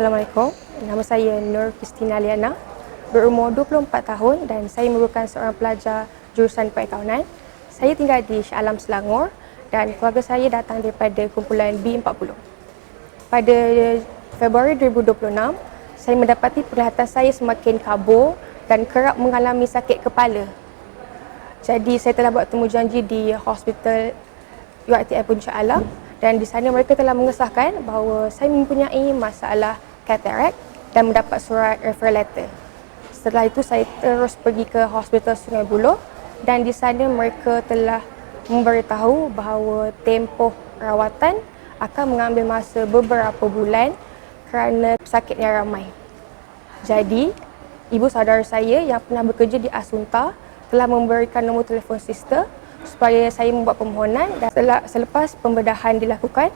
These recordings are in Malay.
Assalamualaikum, nama saya Nur Kristina Liana, berumur 24 tahun dan saya merupakan seorang pelajar jurusan Perakaunan. Saya tinggal di Shah Alam, Selangor dan keluarga saya datang daripada kumpulan B40. Pada Februari 2026, saya mendapati penglihatan saya semakin kabur dan kerap mengalami sakit kepala. Jadi saya telah buat temujanji di hospital UiTM Pun Shah Alam dan di sana mereka telah mengesahkan bahawa saya mempunyai masalah katarak dan mendapat surat referral letter. Setelah itu saya terus pergi ke Hospital Sungai Buloh dan di sana mereka telah memberitahu bahawa tempoh rawatan akan mengambil masa beberapa bulan kerana pesakitnya ramai. Jadi, ibu saudara saya yang pernah bekerja di Asunta telah memberikan nombor telefon sister supaya saya membuat permohonan dan selepas pembedahan dilakukan,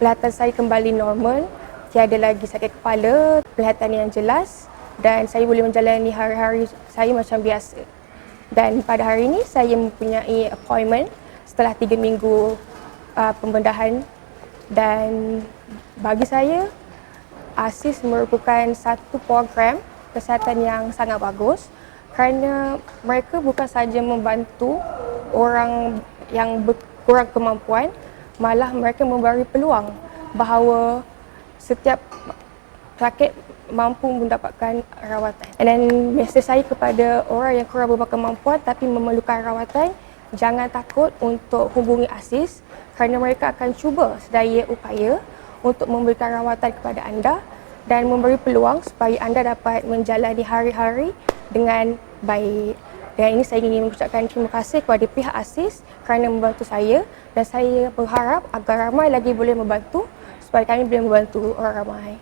penglihatan saya kembali normal, tiada lagi sakit kepala, penglihatan yang jelas dan saya boleh menjalani hari-hari saya macam biasa. Dan pada hari ini saya mempunyai appointment setelah 3 minggu pembedahan dan bagi saya ASIS merupakan satu program kesihatan yang sangat bagus kerana mereka bukan sahaja membantu orang yang kurang kemampuan, malah mereka memberi peluang bahawa setiap sakit mampu mendapatkan rawatan. Dan mesej saya kepada orang yang kurang berkemampuan tapi memerlukan rawatan, jangan takut untuk hubungi ASIS kerana mereka akan cuba sedaya upaya untuk memberikan rawatan kepada anda dan memberi peluang supaya anda dapat menjalani hari-hari dengan baik. Dan ini saya ingin mengucapkan terima kasih kepada pihak ASIS kerana membantu saya dan saya berharap agar ramai lagi boleh membantu supaya kami boleh membantu orang ramai.